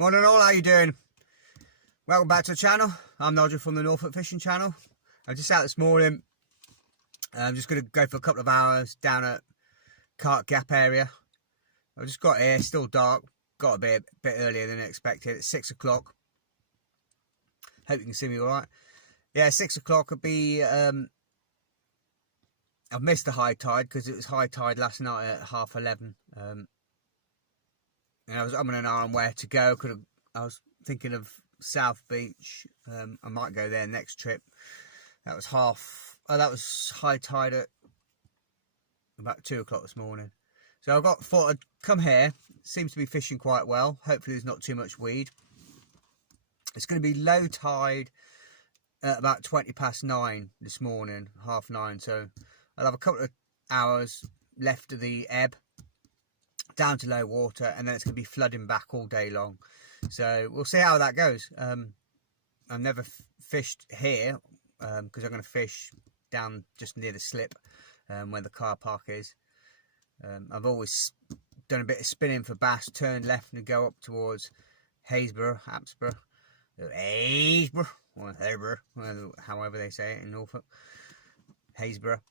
Morning all, how you doing? Welcome back to the channel. I'm Nigel from the Norfolk Fishing Channel. I'm just out this morning. I'm just going to go for a couple of hours down at Cart Gap area. I just got here, still dark. Got a bit earlier than expected. It's 6 o'clock. Hope you can see me alright. Yeah, 6 o'clock would be... I've missed the high tide because it was high tide last night at 11:30. And I was umming and ahhing where to go. I was thinking of South Beach. I might go there next trip. That was that was high tide at about 2 o'clock this morning. So thought I'd come here. Seems to be fishing quite well. Hopefully there's not too much weed. It's going to be low tide at about 9:20 this morning, 9:30. So I'll have a couple of hours left of the ebb, down to low water, and then it's going to be flooding back all day long. So we'll see how that goes. I've never fished here because I'm going to fish down just near the slip where the car park is. I've always done a bit of spinning for bass, turn left and go up towards Haysborough, or Haysborough, however they say it in Norfolk. Haysborough.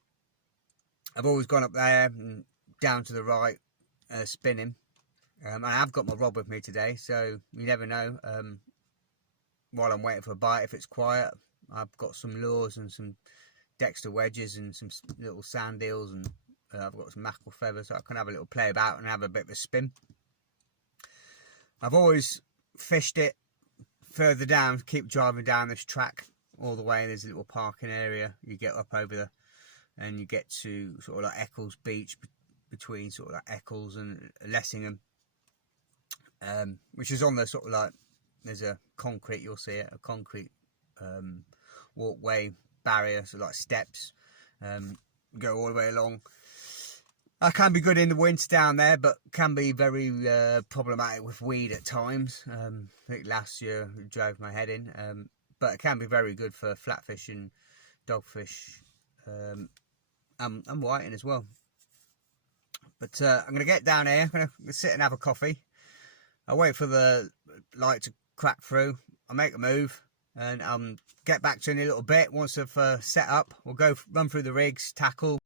I've always gone up there and down to the right, spinning. I have got my rod with me today, so you never know. While I'm waiting for a bite, if it's quiet, I've got some lures and some Dexter wedges and some little sand eels, and I've got some mackerel feathers, so I can have a little play about and have a bit of a spin. I've always fished it further down, keep driving down this track all the way. There's a little parking area. You get up over there and you get to sort of like Eccles Beach, between sort of like Eccles and Lessingham, which is on the sort of like, there's a concrete, you'll see it, a concrete walkway barrier, so like steps, go all the way along. That can be good in the winter down there, but can be very problematic with weed at times. I think last year it drove my head in, but it can be very good for flatfish and dogfish, and whiting as well. But I'm going to get down here, I'm going to sit and have a coffee. I'll wait for the light to crack through. I'll make a move and get back to you in a little bit. Once I've set up, we'll go run through the rigs, tackle.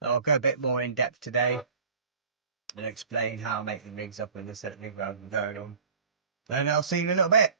I'll go a bit more in depth today and explain how I make the rigs up and the set of rig rather than going on. And I'll see you in a little bit.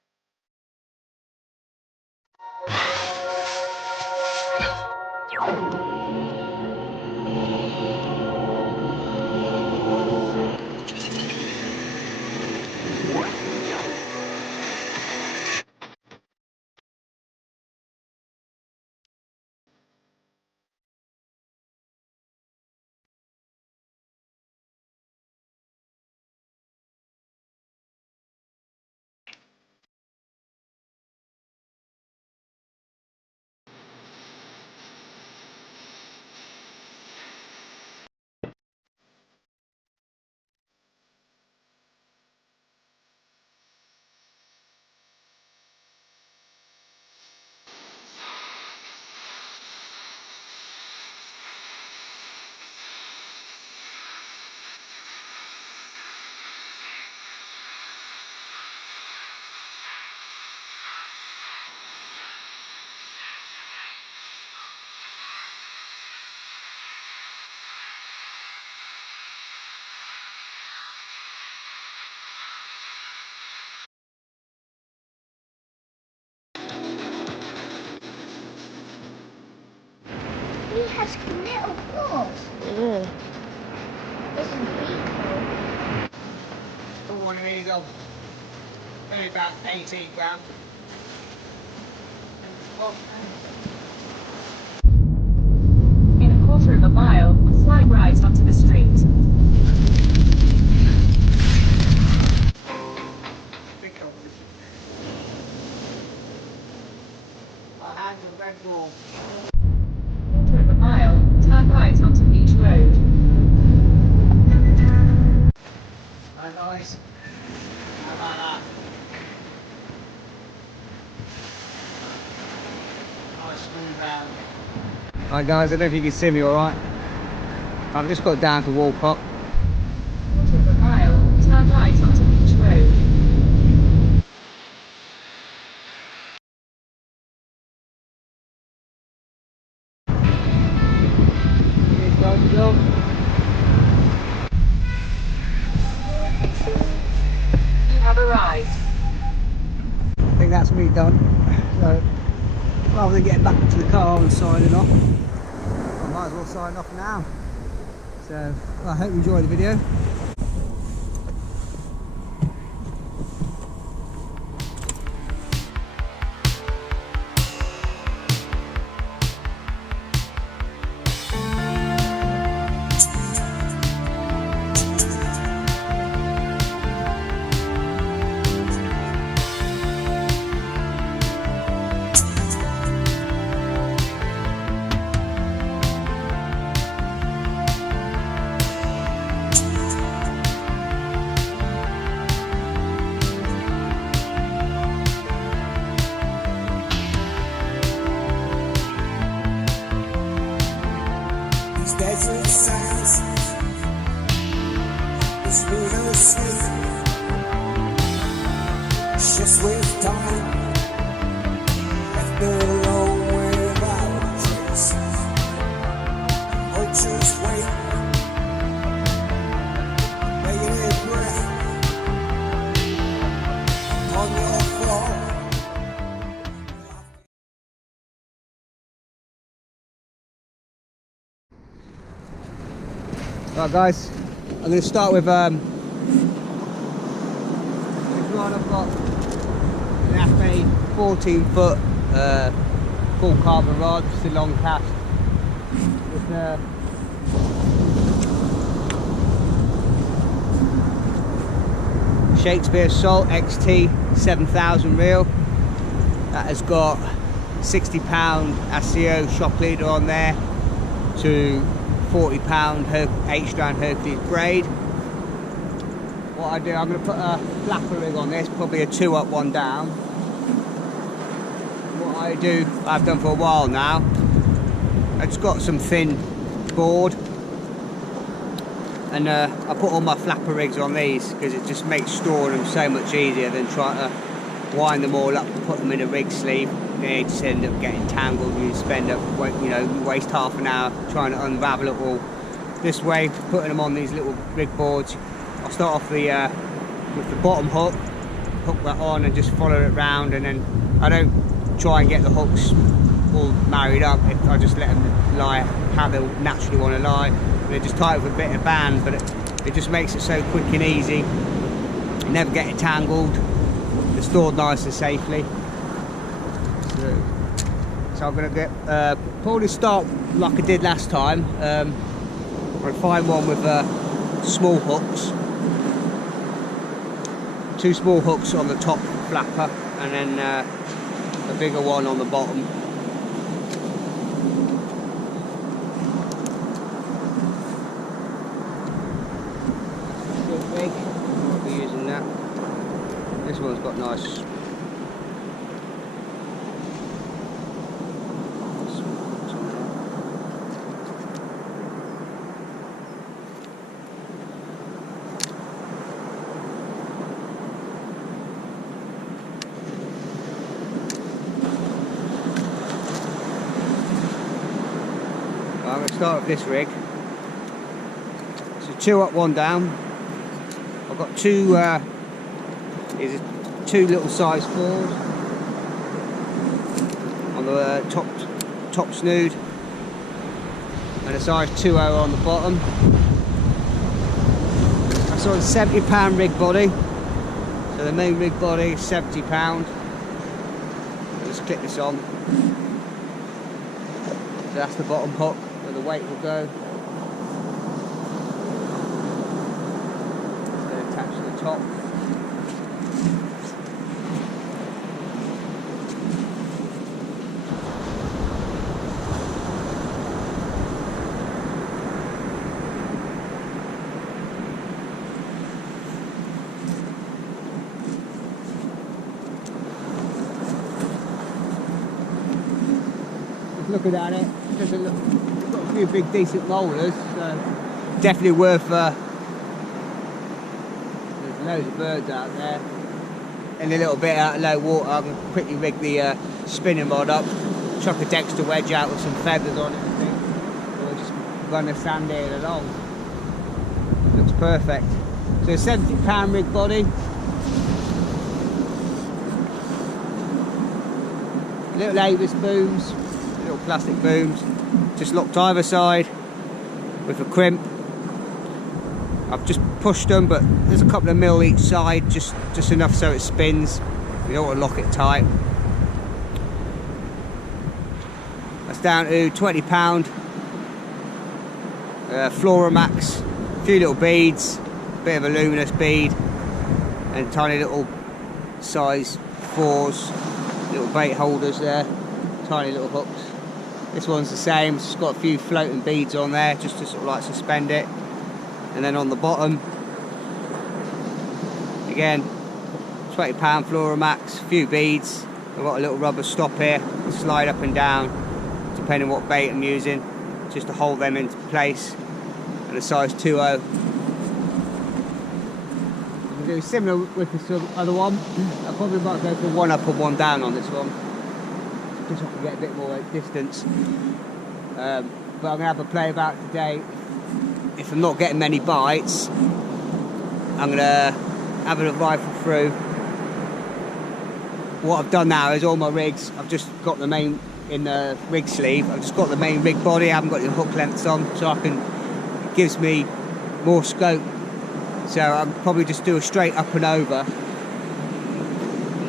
He has little claws. Yeah. This is beautiful. Got one of these on. Only about 18 grams. In a quarter of a mile, slide right onto the street. My hands are very warm. Quarter of a mile, turn right onto Beach Road. Very nice. How about that? Nice smooth round. Right guys, I don't know if you can see me alright. I've just got down to Walcott. Quarter of a mile, turn right onto Beach Road. Nigel. You have arrived. I think that's me done. So rather than getting back to the car and signing off, I might as well sign off now. So I hope you enjoyed the video. Desert sands, this little sleep, just with time, left alone without a trace. Vultures wait, bated breath on your floor. Right guys, I'm going to start with this one. I've got Lineaeffe 14 foot full carbon rod, just a long cast with Shakespeare Salt XT 7000 reel. That has got £60 SEO shop leader on there to £40 8-strand Hercules braid. What I do, I'm going to put a flapper rig on this, probably a 2 up 1 down. What I do, I've done for a while now, I just got some thin board and I put all my flapper rigs on these because it just makes storing them so much easier than trying to wind them all up and put them in a rig sleeve. They just end up getting tangled. You spend up, you know, you waste half an hour trying to unravel it all. This way, putting them on these little rig boards, I'll start off with the bottom hook that on and just follow it round, and then I don't try and get the hooks all married up. I just let them lie how they naturally want to lie, and they just tie it with a bit of band, but it just makes it so quick and easy. You never get it tangled. They're stored nice and safely. So I'm going to get probably start like I did last time. I'm going to find one with small hooks, 2 small hooks on the top flapper, and then a bigger one on the bottom. Still big. I'll be using that. This one's got nice. I'm going to start with this rig. It's a 2 up 1 down. I've got two little size 4s on the top snood and a size 2.0 on the bottom. That's on a £70 rig body. So the main rig body is £70. Let's click this on. So that's the bottom hook where the weight will go. Then attach to the top. Looking at it, got a few big decent rollers, so definitely worth. There's loads of birds out there, and a little bit out of low water. I can quickly rig the spinning rod up, chuck a Dexter wedge out with some feathers on it, or just run the sand here along. Looks perfect. So £70 rig body. Little Avis booms, little plastic booms, just locked either side with a crimp. I've just pushed them, but there's a couple of mil each side, just enough so it spins. You don't want to lock it tight. That's down to £20. Floramax, a few little beads, a bit of a luminous bead, and tiny little size 4s, little bait holders there, tiny little hooks. This one's the same, it's got a few floating beads on there just to sort of like suspend it. And then on the bottom, again, £20 Floramax, a few beads. I've got a little rubber stop here, slide up and down, depending on what bait I'm using, just to hold them into place. And a size 2.0. I'm going to do similar with this other one. I probably might go for one up and one down on this one, just so I can get a bit more distance. But I'm going to have a play about today. If I'm not getting many bites, I'm going to have a rifle through. What I've done now is all my rigs, I've just got the main, in the rig sleeve, I've just got the main rig body, I haven't got the hook lengths on, so I can, it gives me more scope. So I'll probably just do a straight up and over.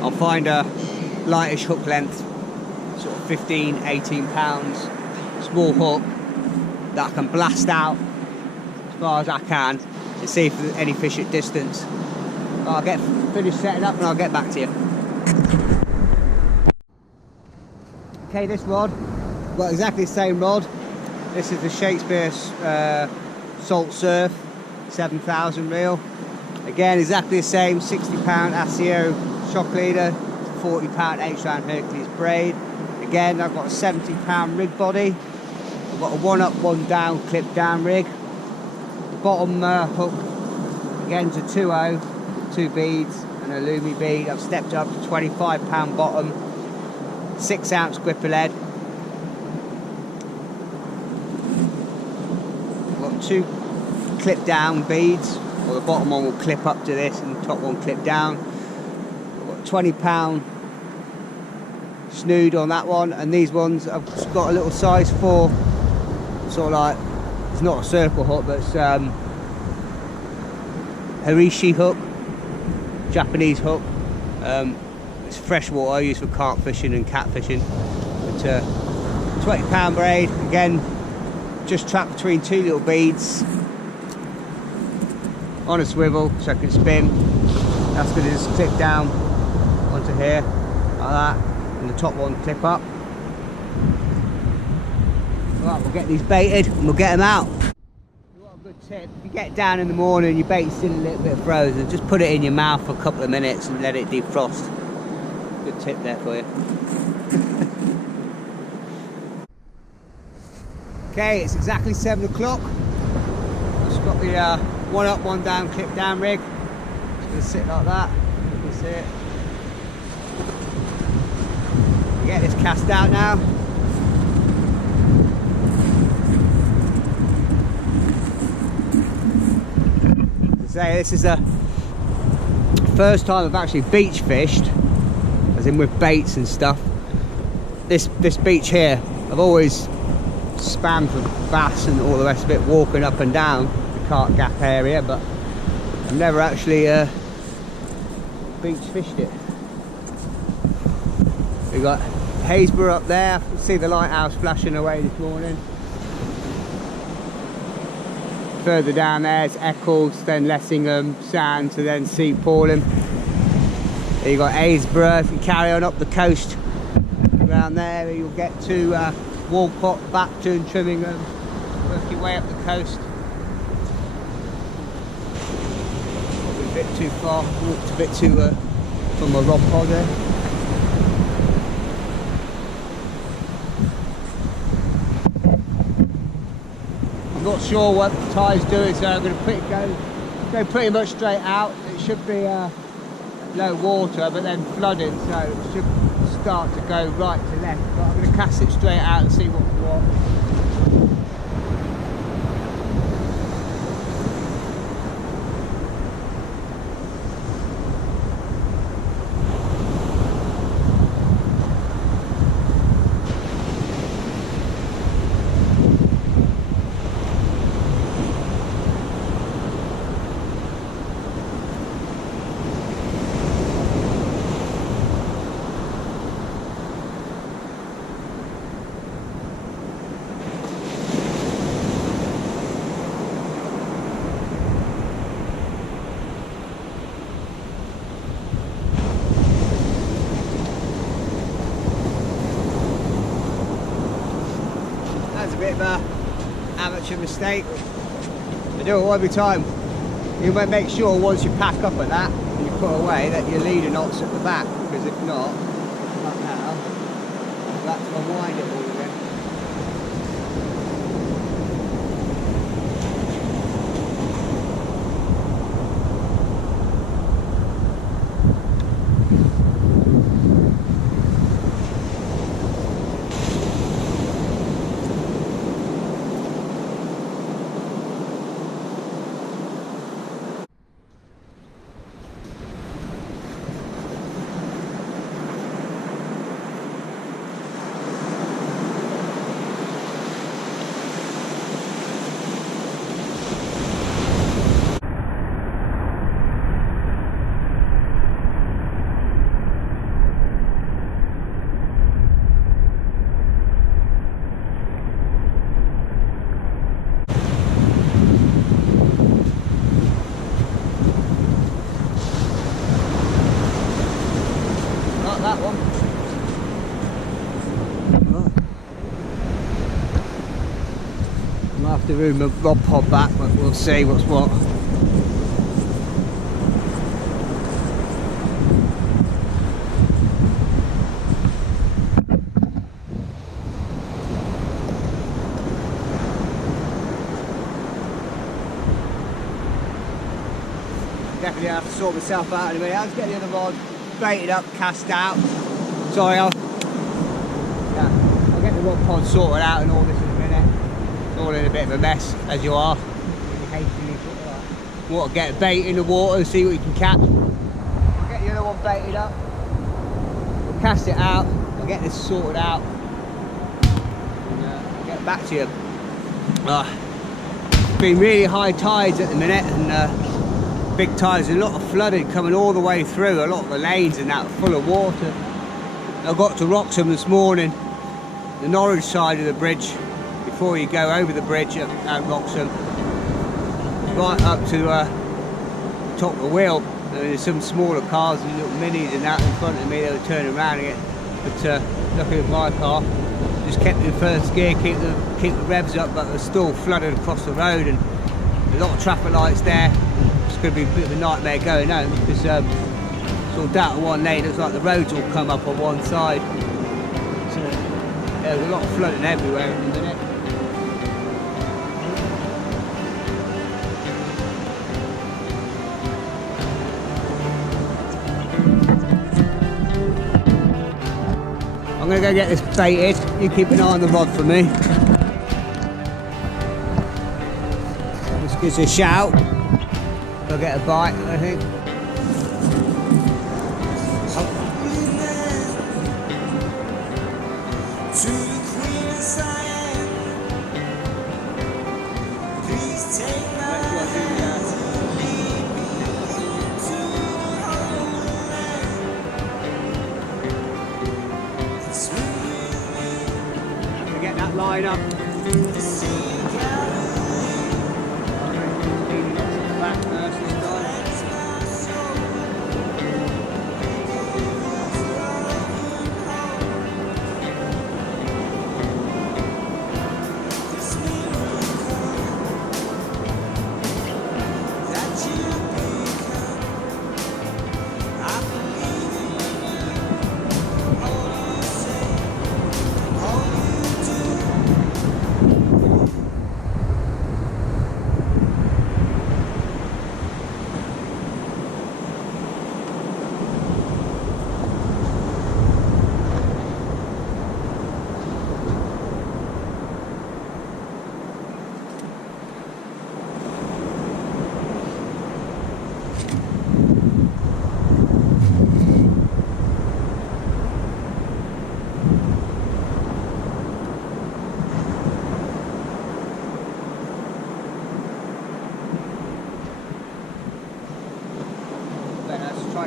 I'll find a lightish hook length, sort of 15, 18 pounds, small hook that I can blast out as far as I can to see if there's any fish at distance. I'll get finished setting up and I'll get back to you. Okay, this rod, well, exactly the same rod. This is the Shakespeare Salt Surf 7,000 reel. Again, exactly the same, £60 ASIO shock leader, £40 H-round Hercules braid. Again, I've got a £70 rig body. I've got a one up, one down, clip down rig. The bottom hook, again, is a 2.0, 2 beads and a lumi bead. I've stepped up to £25 bottom, 6 ounce gripper lead. I've got 2 clip down beads, or the bottom one will clip up to this and the top one clip down. I've got £20 snood on that one, and these ones I've just got a little size 4, sort of like, it's not a circle hook, but it's Harishi hook, Japanese hook. It's freshwater, used for carp fishing and cat fishing. But £20 braid, again, just trapped between 2 little beads on a swivel so I can spin. That's going to just clip down onto here like that, and the top one clip up. Right, we'll get these baited and we'll get them out. What a good tip, if you get down in the morning, your bait's still a little bit frozen, just put it in your mouth for a couple of minutes and let it defrost. Good tip there for you. Okay, it's exactly 7 o'clock. Just got the one up, one down, clip down rig. Just going to sit like that. You can see it. Get this cast out now. Say this is the first time I've actually beach fished, as in with baits and stuff. This beach here, I've always spammed for bass and all the rest of it, walking up and down the Cart Gap area, but I've never actually beach fished it. We've got Haysborough up there. I can see the lighthouse flashing away this morning. Further down there it's Eccles, then Lessingham, Sands, and then Sea Pauling. There you've got Haysborough. If you carry on up the coast around there, you'll get to Walcott, Bapton, Trimmingham. Work your way up the coast. Probably a bit too far, walked a bit too from my rod pod there. I'm not sure what the tide's doing, so I'm going to go pretty much straight out. It should be low water, but then flooded, so it should start to go right to left. But I'm going to cast it straight out and see what we want. amateur mistake. I do it all every time. You might make sure once you pack up at that and you put away that your leader knot's at the back, because if not, like now, you'll have to unwind it all again. That one. Right. I'll have to move my rod pod back, but we'll see what's what. Definitely have to sort myself out anyway. I'll just get the other rod baited up, cast out. Sorry, I'll get the rod pod sorted out and all this in a minute. It's all in a bit of a mess, as you are. Want to get a bait in the water and see what you can catch. I'll get the other one baited up. We'll cast it out. I'll get this sorted out. And I'll get back to you. It's been really high tides at the minute, and big tides, a lot of flooding coming all the way through, a lot of the lanes and that are full of water. I got to Wroxham this morning, the Norwich side of the bridge, before you go over the bridge at Wroxham, right up to the top of the wheel. There's some smaller cars, and little minis and that in front of me, they were turning around again. But looking at my car, just kept in first gear, keep the revs up, but they're still flooded across the road, and a lot of traffic lights there. It's going to be a bit of a nightmare going home, because sort of down to one lane, looks like the roads will come up on one side. So there's a lot of flooding everywhere at the minute. I'm going to go get this baited. You keep an eye on the rod for me. Just gives a shout. I'll get a bite, I think. Get that line up.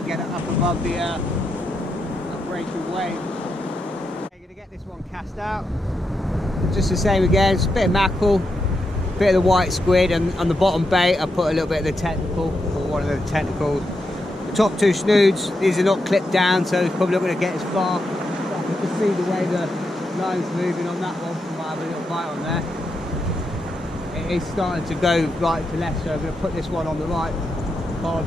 Get it up above the breaking wave. I'm going to get this one cast out. Just the same again, it's a bit of mackerel, a bit of the white squid, and on the bottom bait I put a little bit of the tentacle, or one of the tentacles. The top two snoods, these are not clipped down, so it's probably not going to get as far. But I can just see the way the line's moving on that one. I might have a little bite on there. it's starting to go right to left, so I'm going to put this one on the right pod,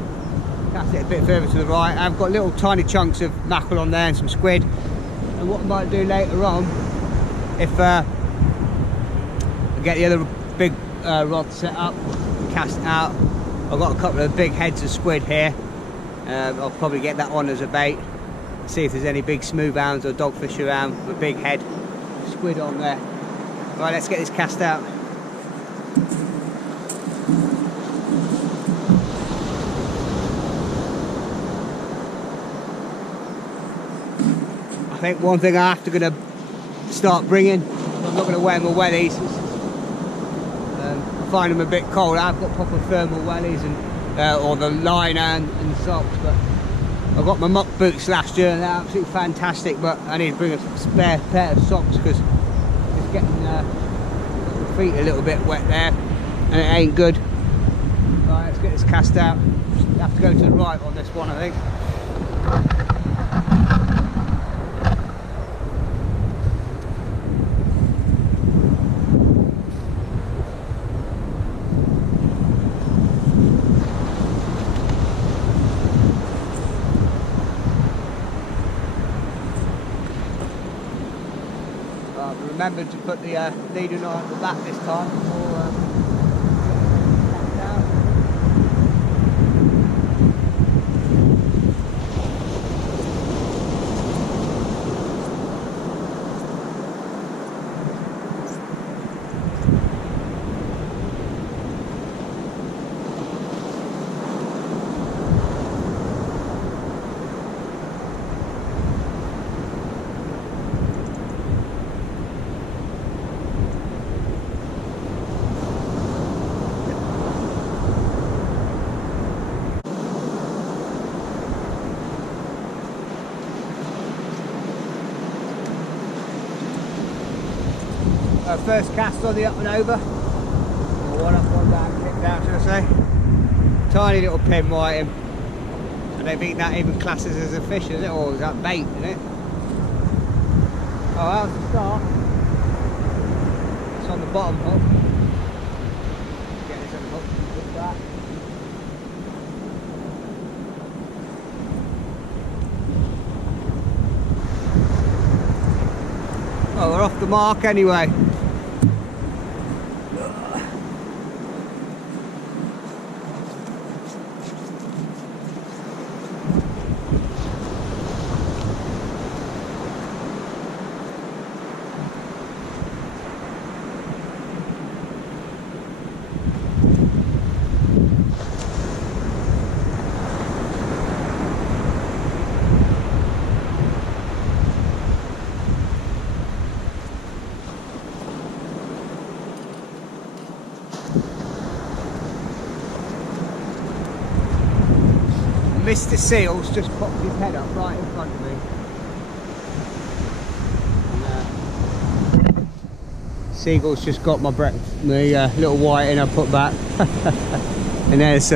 cast it a bit further to the right. I've got little tiny chunks of mackerel on there and some squid, and what I might do later on, if I get the other big rod set up and cast it out, I've got a couple of big heads of squid here. I'll probably get that on as a bait, see if there's any big smooth hounds or dogfish around with a big head squid on there. Right, let's get this cast out. I think one thing I have to gonna start bringing, I'm not going to wear my wellies. I find them a bit cold. I've got proper thermal wellies and or the liner and socks, but I got my muck boots last year and they're absolutely fantastic. But I need to bring a spare pair of socks because it's getting my feet a little bit wet there, and it ain't good. Right, let's get this cast out. You have to go to the right on this one, I think. Remembered to put the leader on at the back this time before down. First cast on the up and over. One up, one down, kicked out, should I say. Tiny little pin whiting. I don't think that even classes as a fish, is it? Or is that bait, isn't it? Oh, how's the start? It's on the bottom hook. Get this on the hook, look at that. Oh, we're off the mark anyway. Mr. Seal's just popped his head up right in front of me. And, Seagull's just got my little whiting I put back. And there's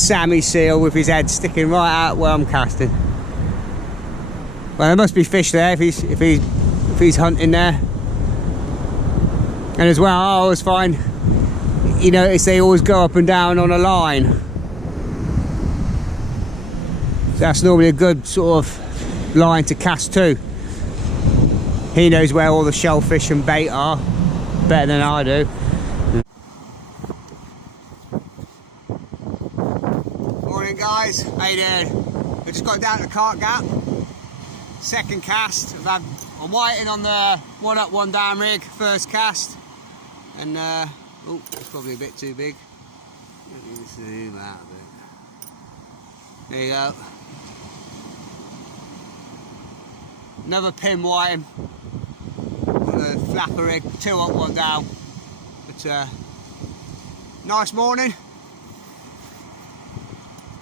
Sammy Seal with his head sticking right out where I'm casting. Well, there must be fish there if he's hunting there. And as well, I always find, you notice they always go up and down on a line. That's normally a good sort of line to cast to. He knows where all the shellfish and bait are better than I do. Morning guys, how you doing? We just got down to the cart gap. Second cast. I'm whiting on the one up, one down rig. First cast. And oh, it's probably a bit too big. Let me zoom out a bit. There you go. Another pin whiting on the flapper rig, 2 up, 1 down. But nice morning.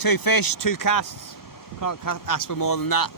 2 fish, 2 casts. Can't ask for more than that.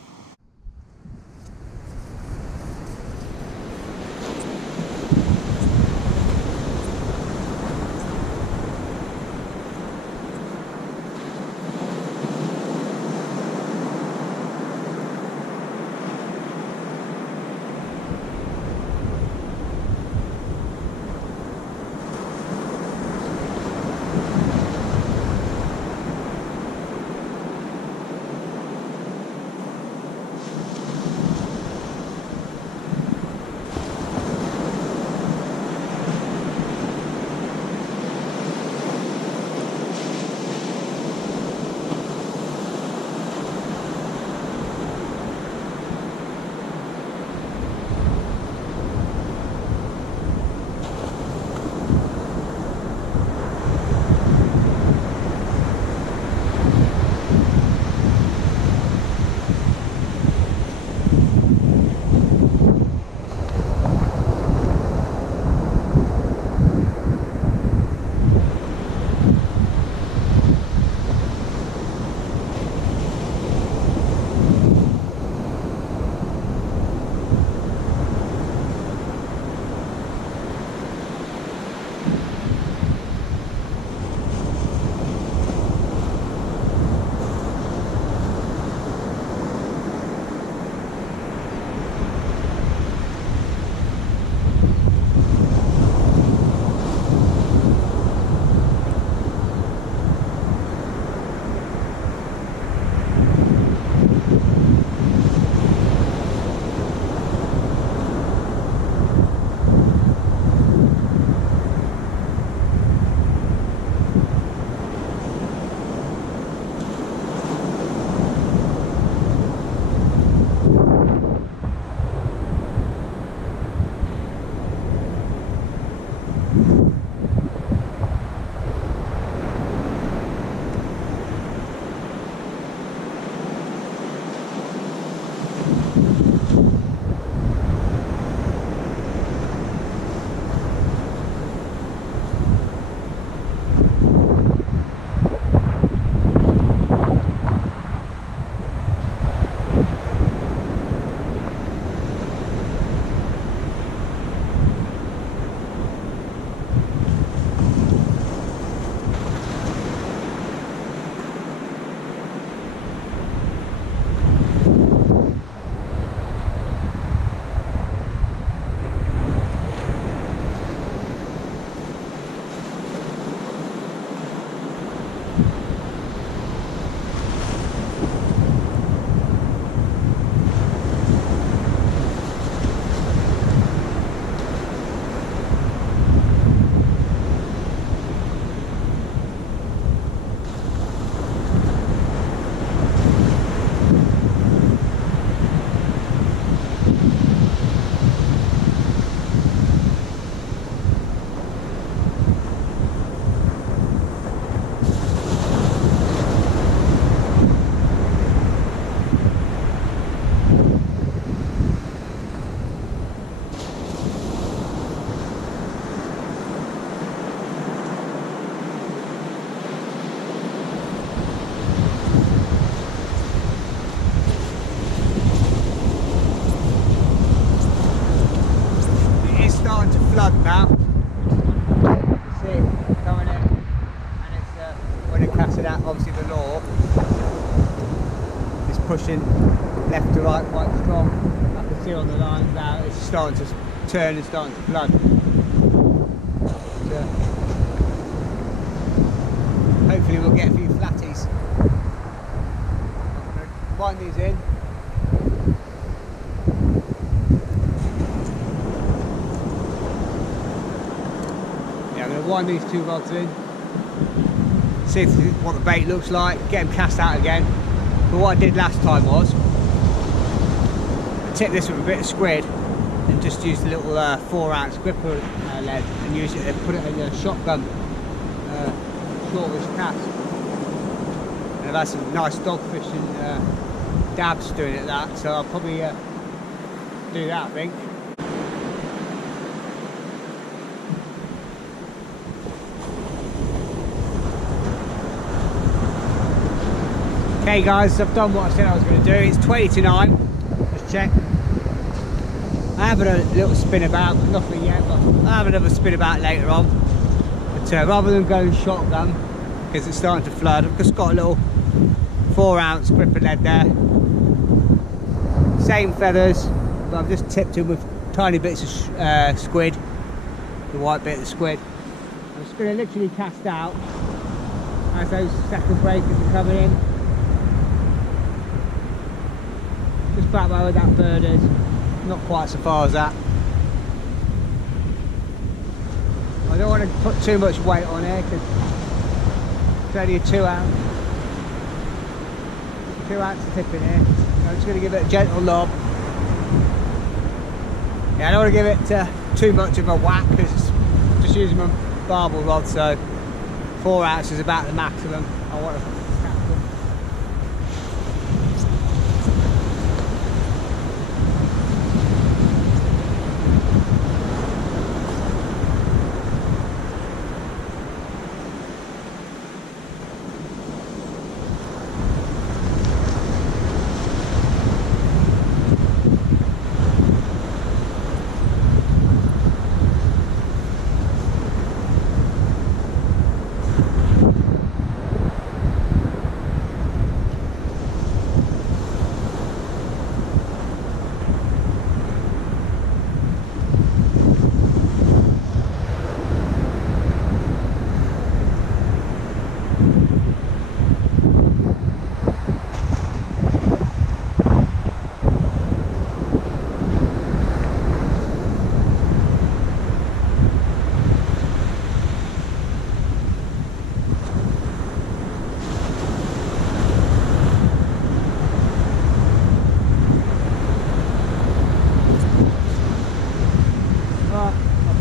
starting to turn and starting to flood. But, hopefully we'll get a few flatties. I'm going to wind these in. Yeah, I'm going to wind these 2 rods in. See what the bait looks like, get them cast out again. But what I did last time was I tipped this with a bit of squid and just used a little 4-ounce gripper lead and use it and put it in a shotgun shortish cast. And I've had some nice dogfish and dabs doing it that, so I'll probably do that, I think. Okay guys, I've done what I said I was going to do. It's 20 to 9. Let's check. I have a little spin about, nothing yet, but I'll have another spin about later on. But rather than going shotgun, because it's starting to flood, I've just got a little 4-ounce gripper lead there. Same feathers, but I've just tipped them with tiny bits of squid, the white bit of squid. I'm just going to literally cast out as those second breakers are coming in. Just back by where that bird is, not quite so far as that. I don't want to put too much weight on here because it's only a 2-ounce. 2-ounce tip in here. So I'm just going to give it a gentle lob. Yeah, I don't want to give it too much of a whack because I'm just using my barbel rod, so 4 ounces is about the maximum I want to catch them.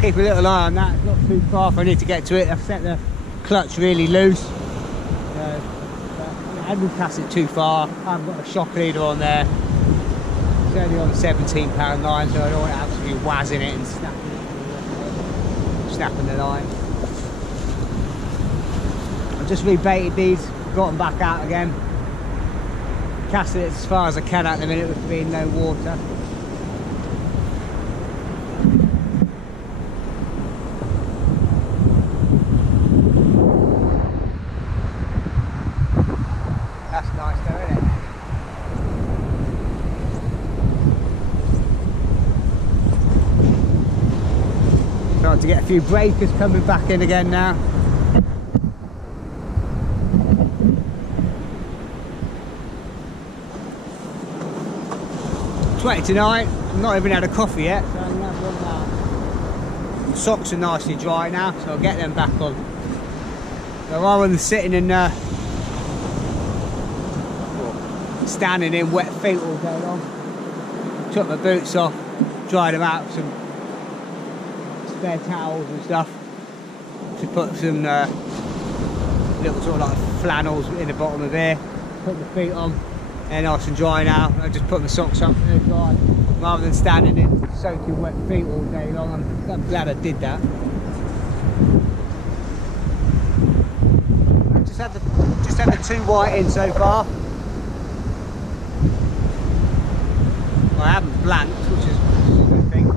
Keep a little eye on that, it's not too far if I need to get to it. I've set the clutch really loose. I haven't cast it too far. I haven't got a shock leader on there. It's only on a £17 line, so I don't want to absolutely wazzing it and snapping the line. I've just rebaited these, got them back out again. Casting it as far as I can at the minute with being no water. To get a few breakers coming back in again now. $20 to 9. I've not even had a coffee yet, so I'm gonna have one now. My socks are nicely dry now, so I'll get them back on. So rather than sitting in standing in wet feet all day long, took my boots off, dried them out with some spare towels and stuff, to put some little sort of like flannels in the bottom of here, put my feet on, they're nice and dry now. I just put my socks up and they're dry, rather than standing in soaking wet feet all day long. I'm glad I did that. I just had the 2 white in so far. I haven't blanked, which is a good thing.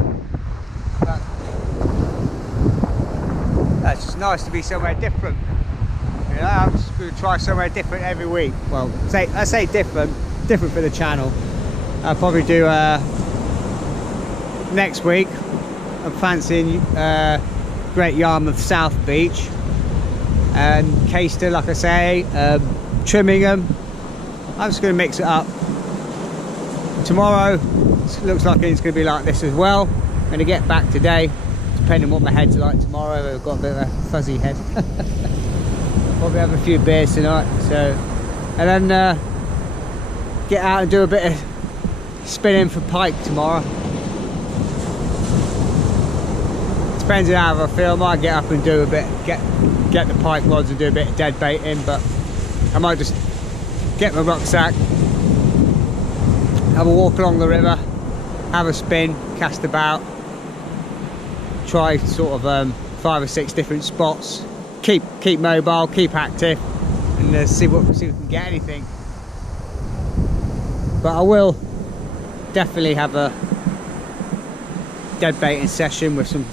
It's just nice to be somewhere different. You know, I'm just going to try somewhere different every week. Well, I say different for the channel. I'll probably do next week I'm fancying Great Yarmouth South Beach and Caister, like I say, trimming them. I'm just going to mix it up. Tomorrow looks like it's going to be like this as well. I'm going to get back today, depending on what my head's like tomorrow. I've got a bit of a fuzzy head. I'll probably have a few beers tonight, so, and then get out and do a bit of spinning for pike tomorrow. Depends on how I feel. I might get up and do a bit, get the pike rods and do a bit of dead baiting, but I might just get my rucksack, have a walk along the river, have a spin, cast about, try sort of 5 or 6 different spots, keep mobile, keep active, and see if we can get anything. But I will definitely have a dead baiting session with some,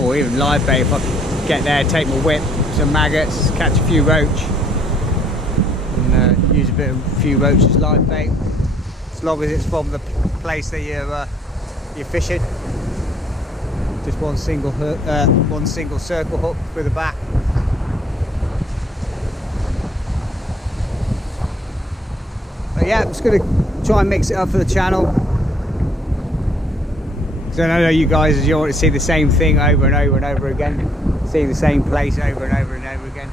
or even live bait if I can get there, take my whip, some maggots, catch a few roach, and use a few roaches as live bait, as long as it's from the place that you're fishing. Just one single hook, one single circle hook with a back. But yeah, I'm just going to try and mix it up for the channel. Because I know you guys, you want to see the same thing over and over and over again. See the same place over and over and over again.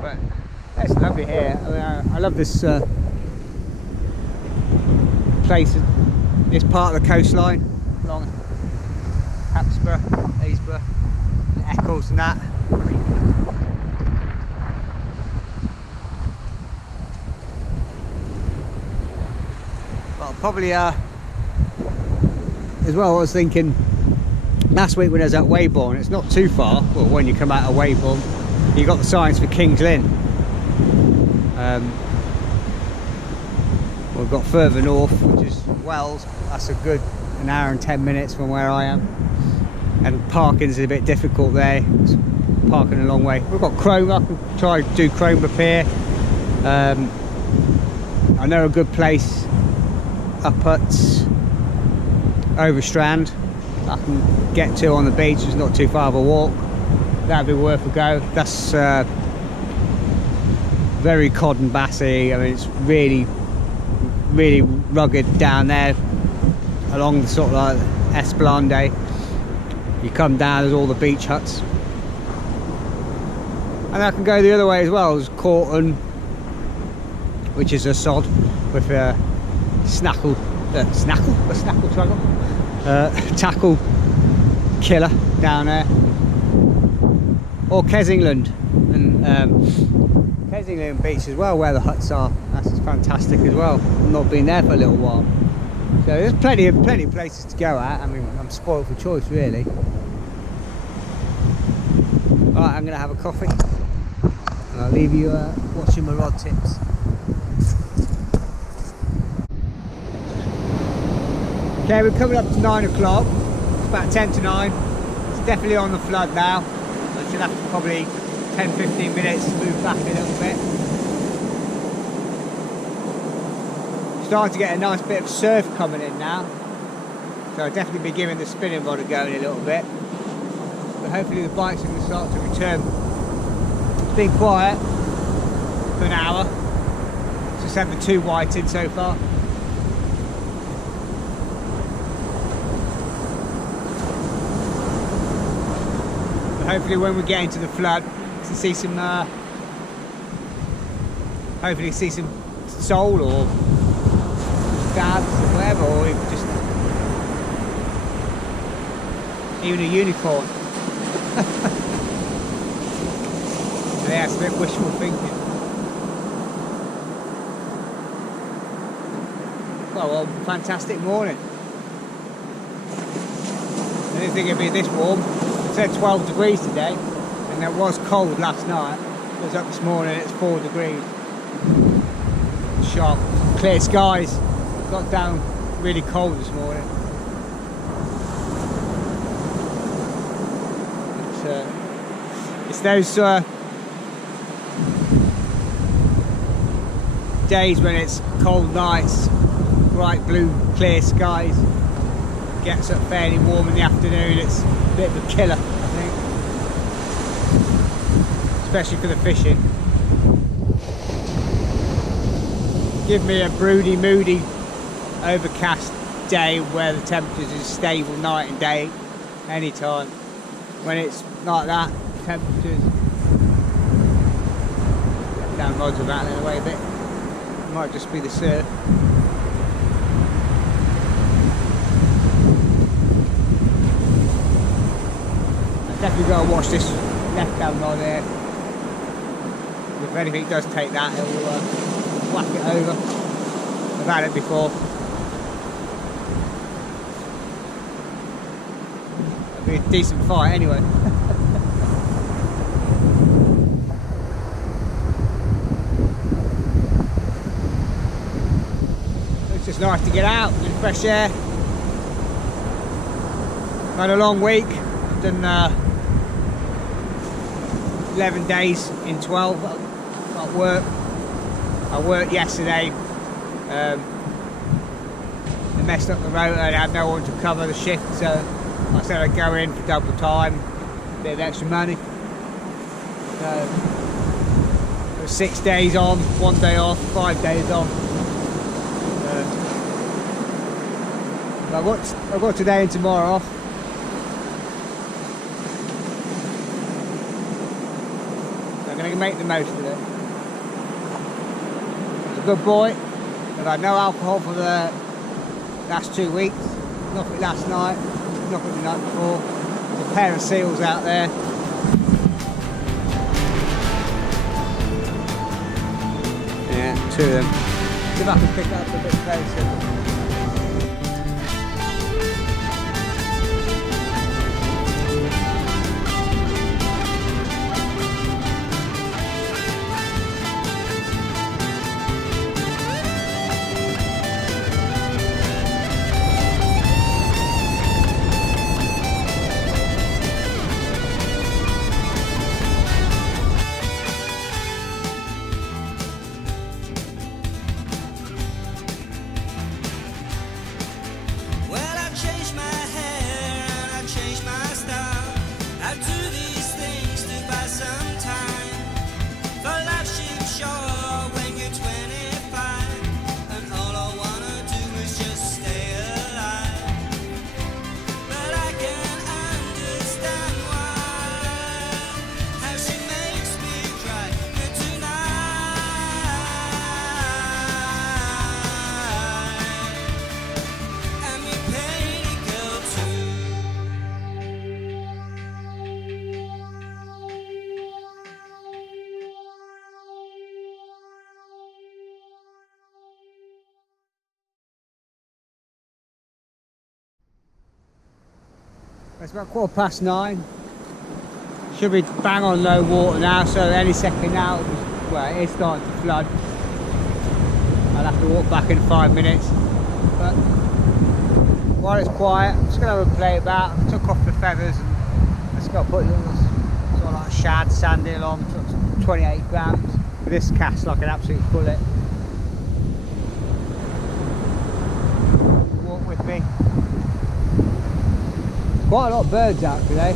But it's lovely here. I mean, I love this place, this part of the coastline along Hapsburgh, Haysborough, and Eccles and that. Well, probably as well, I was thinking last week when I was at Weybourne, it's not too far. Well, when you come out of Weybourne, you got the signs for King's Lynn. We've got further north, which is Wells. That's a good an hour and 10 minutes from where I am, and parking's a bit difficult there. It's parking a long way. We've got chrome. I can try to do chrome up here. I know a good place up at Overstrand I can get to on the beach. It's not too far of a walk. That'd be worth a go. That's very cod and bassy. I mean, it's really rugged down there along the sort of like Esplanade. You come down, there's all the beach huts, and I can go the other way as well. There's Corton, which is a sod with a tackle killer down there, or Kessingland, and Kessingland Beach as well, where the huts are. That's fantastic as well. I've not been there for a little while, so there's plenty of places to go at. I mean, I'm spoiled for choice, really. Right, I'm gonna have a coffee, and I'll leave you watching my rod tips. Okay, we're coming up to 9 o'clock. It's about 10 to 9. It's definitely on the flood now. I should have to probably 10-15 minutes to move back a little bit. Starting to get a nice bit of surf coming in now, so I'll definitely be giving the spinning rod a go in a little bit. But hopefully the bites are going to start to return. It's been quiet for an hour. Just had the 2 whited so far. Hopefully when we get into the flood, to see some, hopefully see some sole or dabs or whatever, or even a unicorn. Yeah, it's a bit wishful thinking. Well, fantastic morning. I didn't think it'd be this warm. It said 12 degrees today, and it was cold last night. It was up this morning, it's 4 degrees. Sharp, clear skies. Got down really cold this morning. It's those days when it's cold nights bright blue, clear skies. Gets up fairly warm in the afternoon. It's a bit of a killer, I think, especially for the fishing. Give me a broody, moody, overcast day where the temperatures is stable night and day, anytime. When it's like that, temperatures down rods are rattling away a bit. It might just be the surf. I've definitely got to watch this left hand rod there. If anything does take that, it will whack it over. I've had it before. It'll be a decent fight anyway. It's just nice to get out in fresh air. Had a long week. I've done 11 days in 12. Got work. I worked yesterday. They messed up the rotor and had no one to cover the shift, so I said I'd go in for double time, a bit of extra money. So it was 6 days on, 1 day off, 5 days on. I've got today and tomorrow off. So I'm going to make the most of it. I was a good boy. I've had no alcohol for the last 2 weeks. Nothing last night, nothing the night before. There's a pair of seals out there. Yeah, 2 of them. See if I can pick it up a bit closer. It's about 9:15. Should be bang on low water now, so any second now, well, it is starting to flood. I'll have to walk back in 5 minutes. But while it's quiet, I'm just going to have a play about. I took off the feathers and just got to put little sort of like shad sand eel on. Took 28 grams. But this cast like an absolute bullet. Walk with me. Quite a lot of birds out today.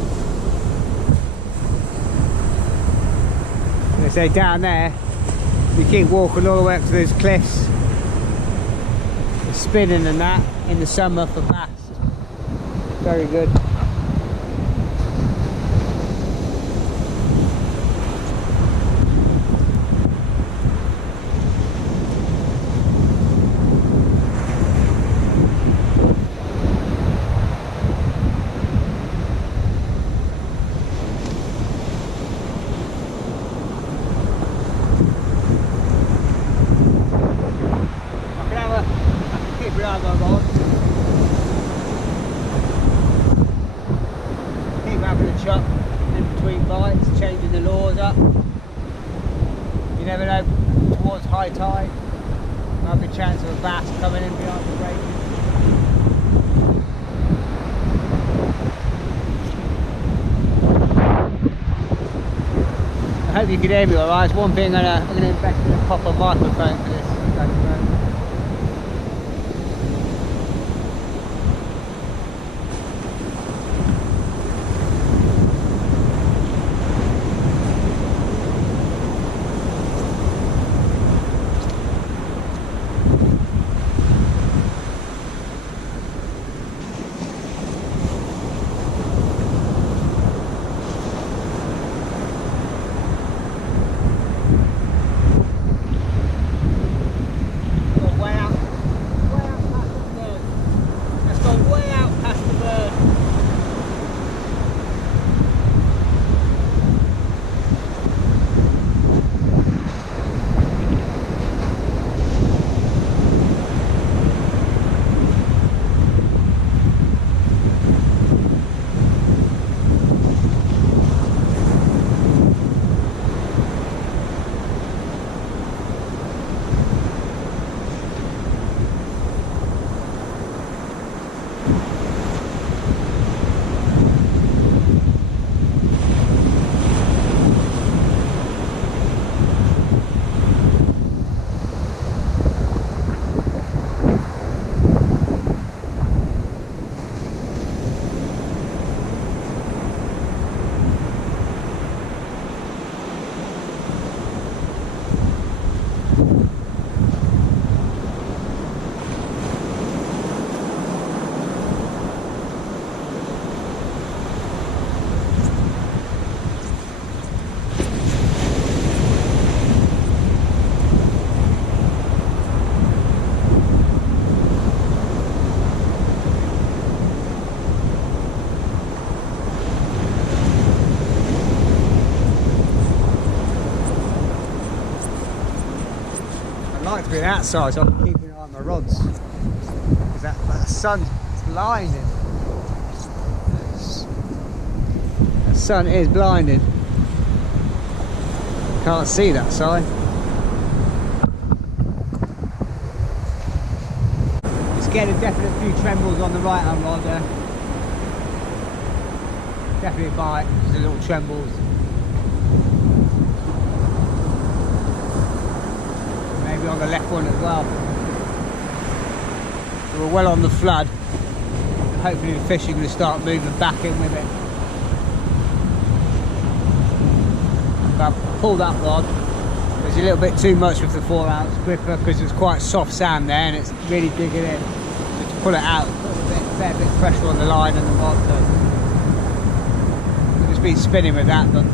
They say down there, you keep walking all the way up to those cliffs, it's spinning and that in the summer for bass. Very good. You never know, towards high tide, might be a chance of a bass coming in behind the braid. I hope you can hear me alright. It's one thing I'm going to invest in a proper microphone for this. like to be outside, so I'm keeping an eye on my rods. Because that sun's blinding. The sun is blinding. Can't see that side. Just getting a definite few trembles on the right hand rod there. Definitely a bite, just a little trembles. Maybe on the left one as well. So we're well on the flood. Hopefully the fish are going to start moving back in with it. I've pulled that rod. There's a little bit too much with the 4-ounce gripper because there's quite soft sand there and it's really digging in. So to pull it out, put a fair bit of pressure on the line and the rod. So I've just been spinning with that, but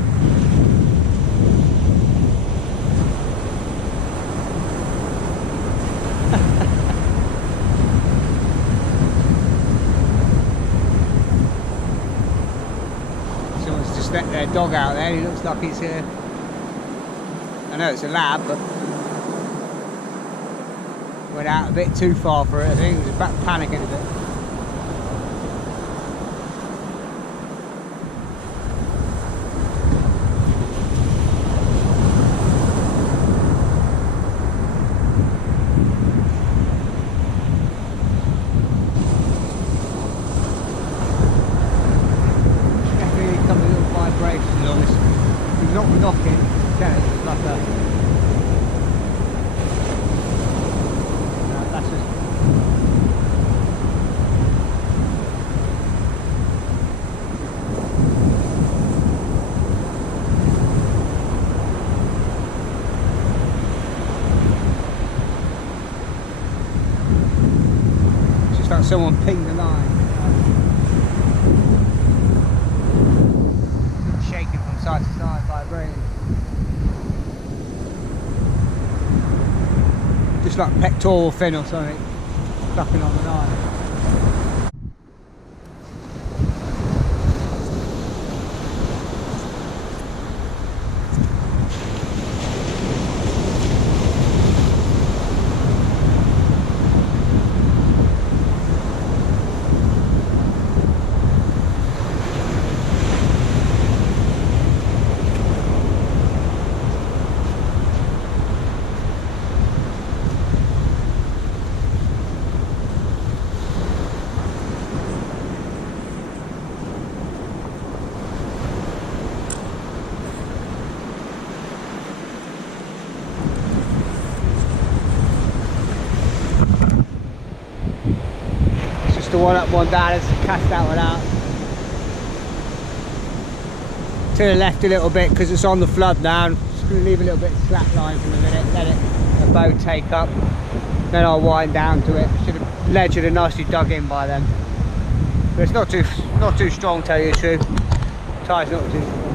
someone's just let their dog out there. He looks like he's here. I know it's a lab, but went out a bit too far for it. I think he was back panicking a bit. Definitely come a little vibrations on this. He's not knocking. It's like a... No, that's just... It's just like someone pinged the line. Shaking from side to side, vibrating. Just like pectoral fin or something, flapping on the line. The one up, one down, let's cast that one out. To the left a little bit because it's on the flood now. I'm just going to leave a little bit slack line for a minute, let the boat take up. Then I'll wind down to it. Ledge should have nicely dug in by then. But it's not too strong, tell you the truth. Tide's not too strong.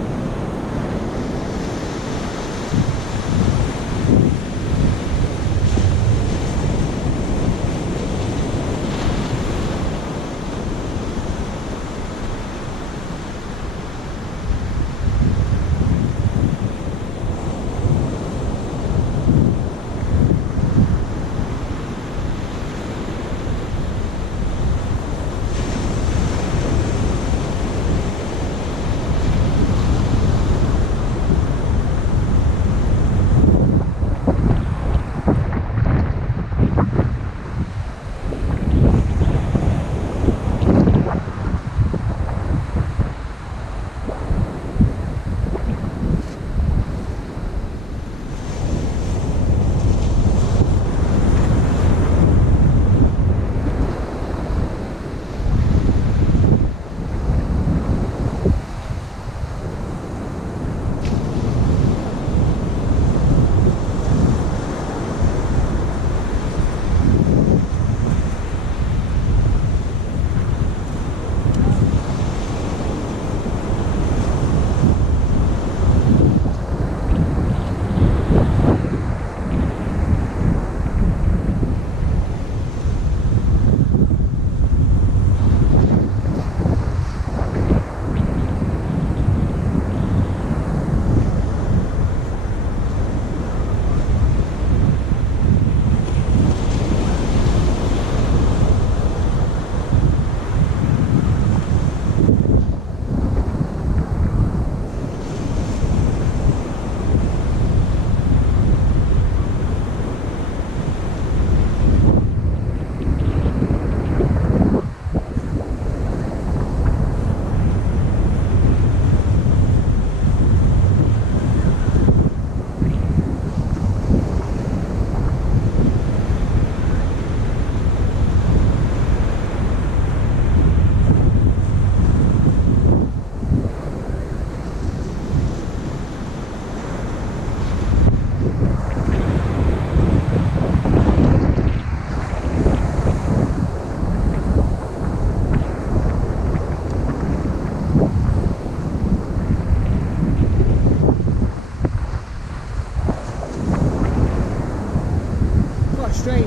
Strange,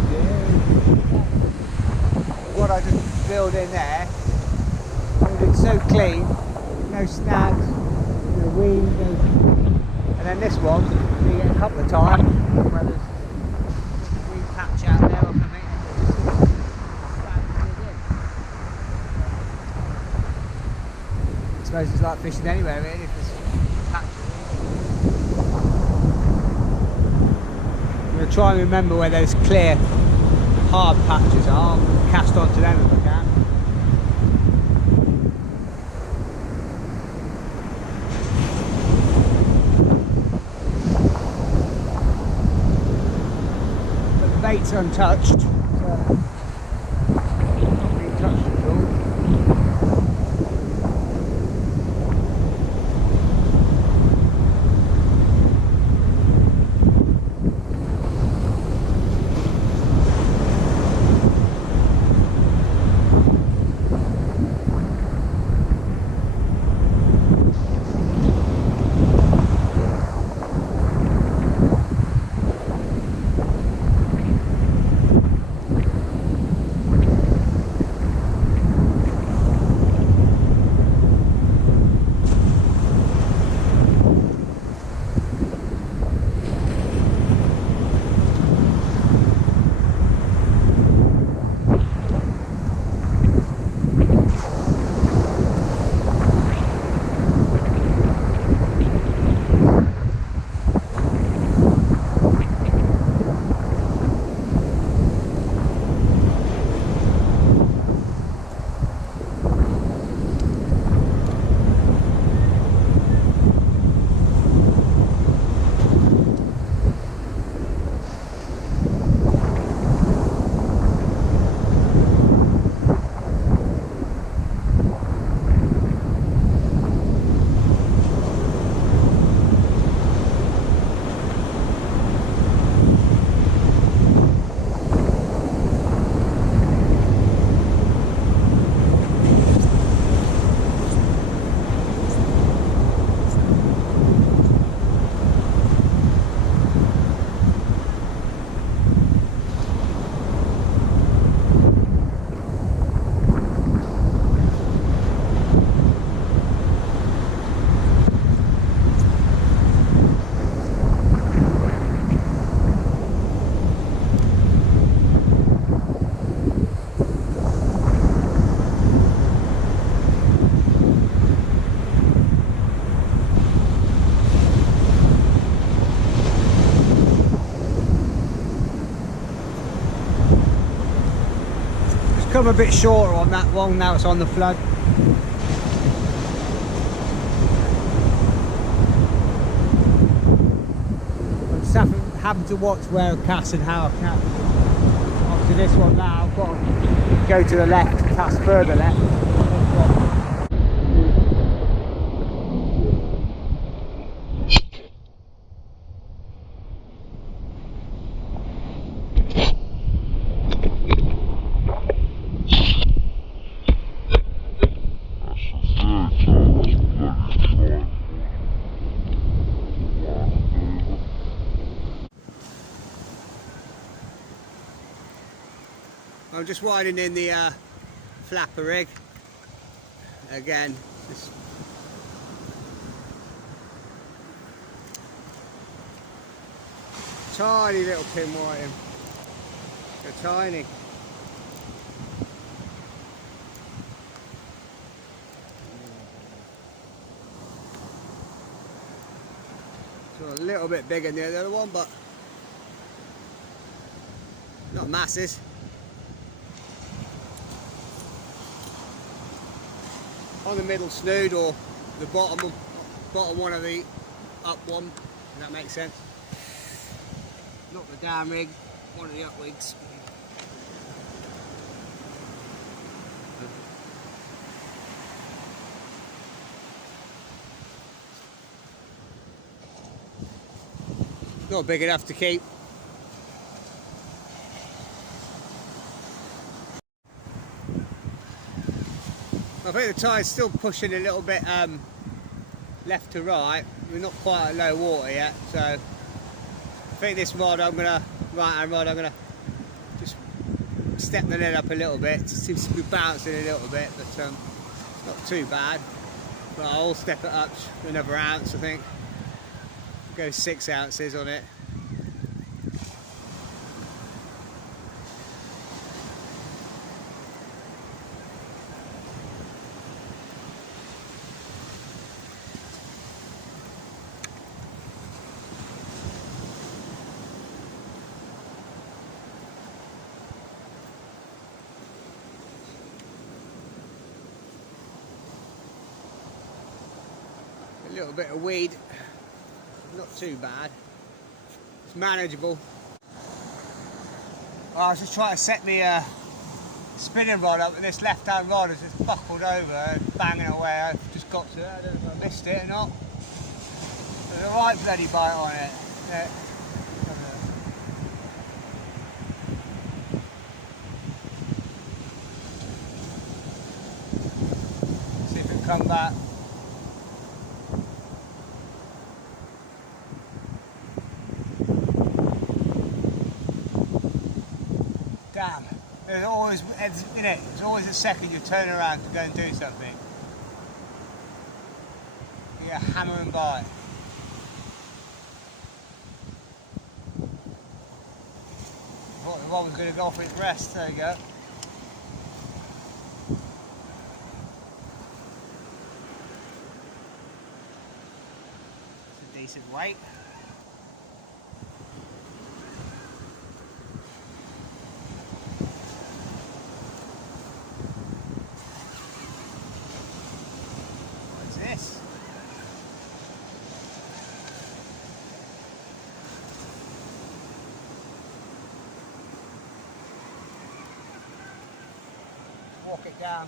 what I just built in there, it's so clean, no snags, no weed, and then this one, you get a couple of times where there's a weed patch out there or something, I suppose it's like fishing anywhere really, if there's patches. I'm going to try and remember where those clear hard patches are, I'll cast onto them if I can. But the bait's untouched, so not being touched at all. Come a bit shorter on that one, now it's on the flood. I'm just having to watch where I cast and how I cast. Obviously this one now, I've got to go to the left, cast further left. I'm just widening the flapper rig again. This tiny little pin whiting. They're tiny. So a little bit bigger than the other one, but not masses. On the middle snood or the bottom one of the up one, if that makes sense. Not the down rig, one of the up rigs. Not big enough to keep. I think the tide's still pushing a little bit left to right. We're not quite at low water yet, so I think this rod I'm gonna just step the net up a little bit. It seems to be bouncing a little bit, but not too bad. But I'll step it up another ounce, I think. Go 6 ounces on it. A little bit of weed. Not too bad. It's manageable. I was just trying to set the spinning rod up, and this left-hand rod has just buckled over and banging away. I've just got to it. I don't know if I missed it or not. There's a right bloody bite on it. Yeah. See if it can come back. Damn, there's always, in it, there's always a second you turn around to go and do something. You get a hammer and bite. I thought the rod was going to go for its rest, there you go. It's a decent weight. Walk it down.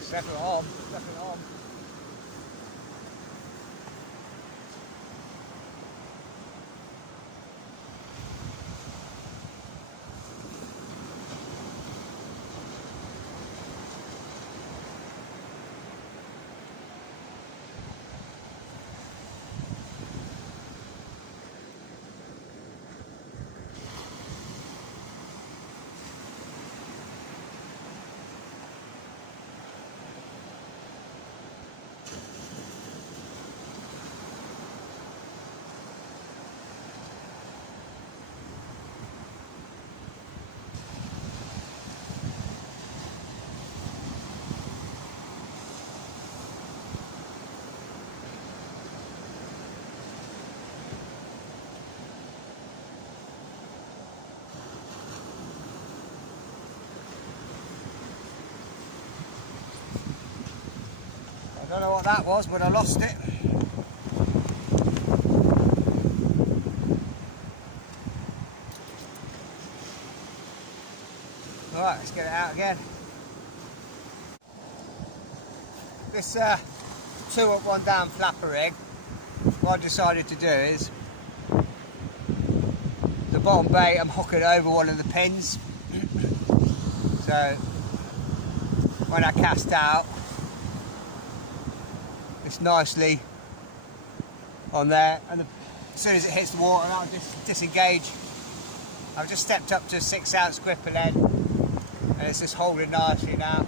Second arm, second arm. I don't know what that was, but I lost it. Right, let's get it out again. This 2 up 1 down flapper rig, what I decided to do is the bottom bait I'm hooking over one of the pins, so when I cast out it's nicely on there, and as soon as it hits the water I'll just disengage. I've just stepped up to a 6 ounce gripper lead and it's just holding nicely now.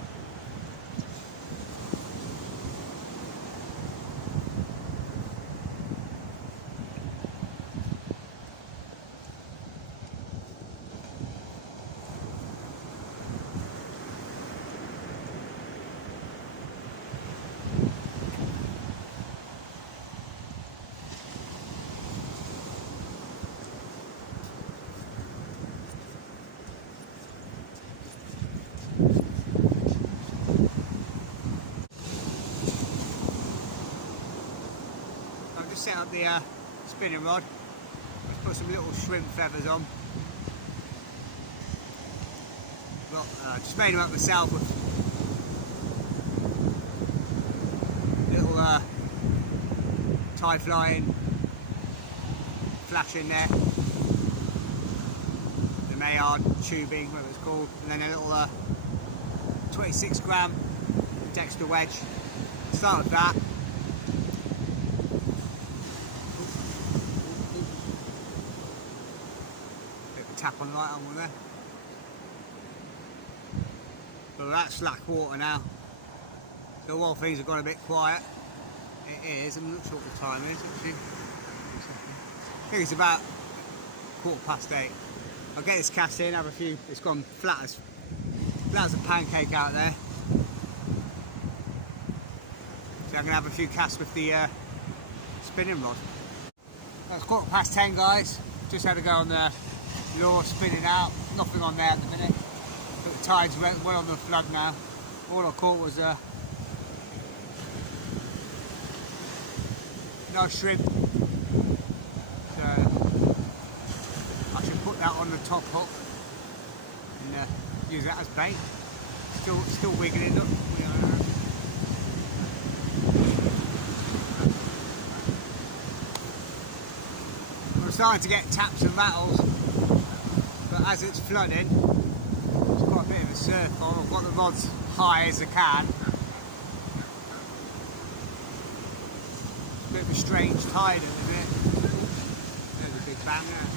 set up the spinning rod. Let's put some little shrimp feathers on. Just made them up myself with little tie flying flash in there, the Maillard tubing, whatever it's called, and then a little 26 gram Dexter wedge. Start with that. Bit of a tap on the right one there. But that's slack water now. So while things have gone a bit quiet, it is. I'm not sure what the time is actually. I think it's about 8:15. I'll get this cast in, have a few. It's gone flat as a pancake out there. So I'm gonna have a few casts with the spinning rod. Well, it's 10:15, guys. Just had to go on the lure spinning out. Nothing on there at the minute. But the tide's well on the flood now. All I caught was no shrimp. So I should put that on the top hook and use that as bait. Still wiggling, look. We're starting to get taps and rattles, but as it's flooding, it's quite a bit of a surf on. I've got the rods high as I can. It's a bit of a strange tide, isn't it? There's a big bang there.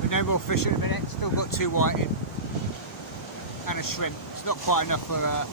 But no more fish at the minute. Still got 2 whiting and a shrimp. It's not quite enough for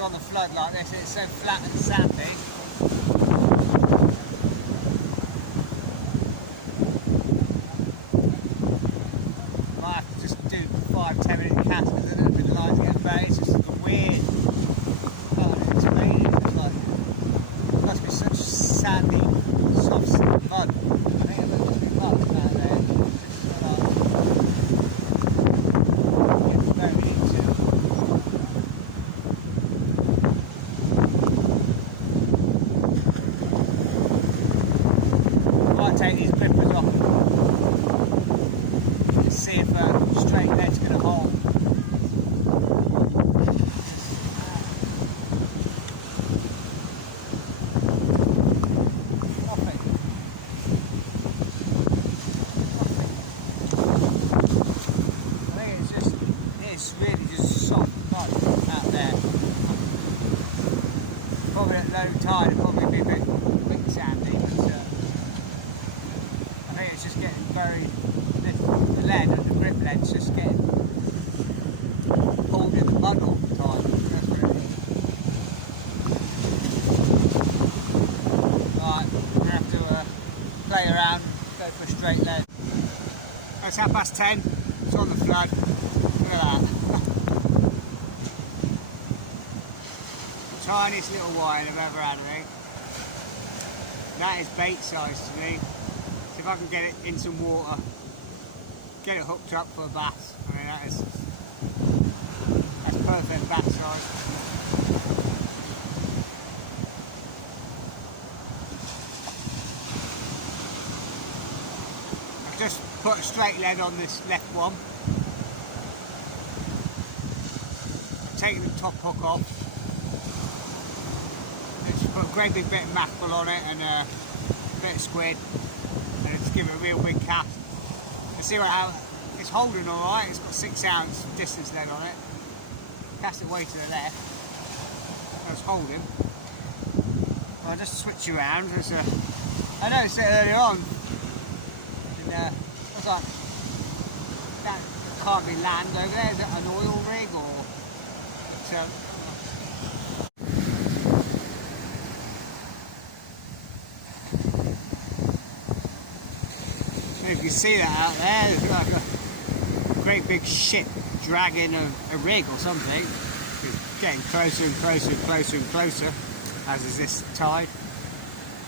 on the flood like this, it's so flat and sandy. Might have to just do 5-10 minute cast because I don't think the line's getting bait. It's just a weird, it's raining. It's like, it must be such sandy, soft mud. I think it must be mud out there. It's very easy. Take these grippers off and see if straight lead's going to hold. Nothing. I think it's really just soft mud out there. Probably at low tide it'll probably be a bit sandy, but it's just getting very, the lead and the grip lead's just getting pulled in the mud all the time. That's what it is. Right, we're going to have to play around, go for a straight lead. It's 10:30, it's on the flood. Look at that. Tiniest little wine I've ever had, I think. That is bait size to me. If I can get it in some water, get it hooked up for a bass, I mean that's perfect bass size. I've just put a straight lead on this left one. I've taken the top hook off. Just put a great big bit of mackerel on it and a bit of squid. Just give it a real big cast and see how It's holding alright, it's got 6 ounce distance lead on it. Cast it way to the left. That's holding. I'll just switch you around. I noticed it earlier on. And, I was like, that can't be land over there. Is it an oil rig or? If you see that out there, there's like a great big ship dragging a rig or something. It's getting closer and closer and closer and closer, as is this tide.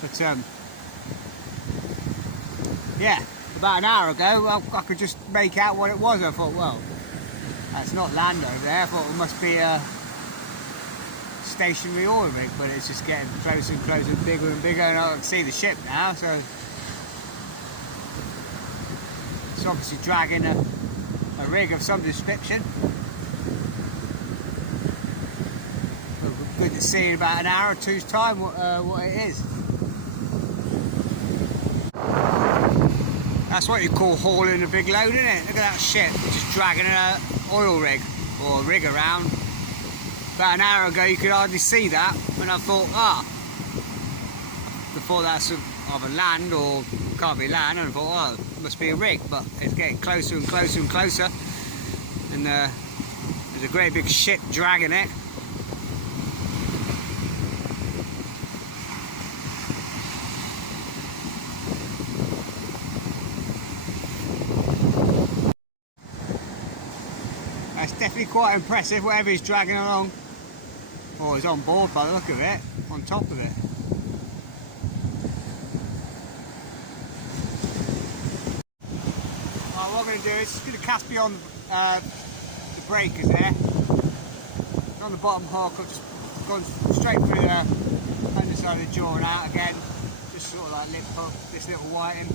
But yeah, about an hour ago I could just make out what it was. I thought, well, that's not land over there. I thought it must be a stationary oil rig, but it's just getting closer and closer and bigger, and I can see the ship now, so it's obviously dragging a rig of some description. It'll be good to see in about an hour or two's time what it is. That's what you call hauling a big load, isn't it? Look at that ship, just dragging an oil rig or a rig around. About an hour ago you could hardly see that, and I thought, before that's either land or can't be land, and I thought, it must be a rig, but it's getting closer and closer and closer, and there's a great big ship dragging it. That's definitely quite impressive, whatever he's dragging along. Oh, he's on board by the look of it, on top of it. Right, what I'm going to do is just going to cast beyond the breakers there. On the bottom hook, I've just gone straight through the underside of the jaw and out again. Just sort of like lip hook this little whiting.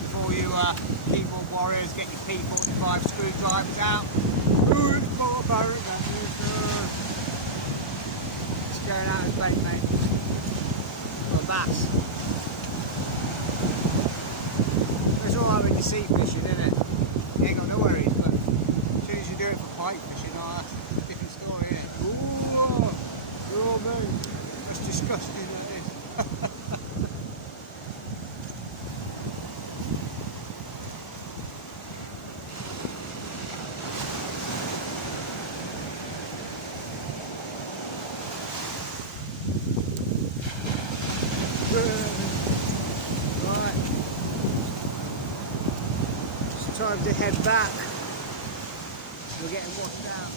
Before you keyboard warriors get your P45 screwdrivers out. Ooh, it's got a barrel there. It's going out as bait, mate. Got a bass. It's alright when you sea fishing, isn't it? You ain't got no worries, but as soon as you do it for pike fishing, that's a different story, isn't it? Ooh, oh man, that's disgusting, that is. Right, it's time to head back. We're getting washed out.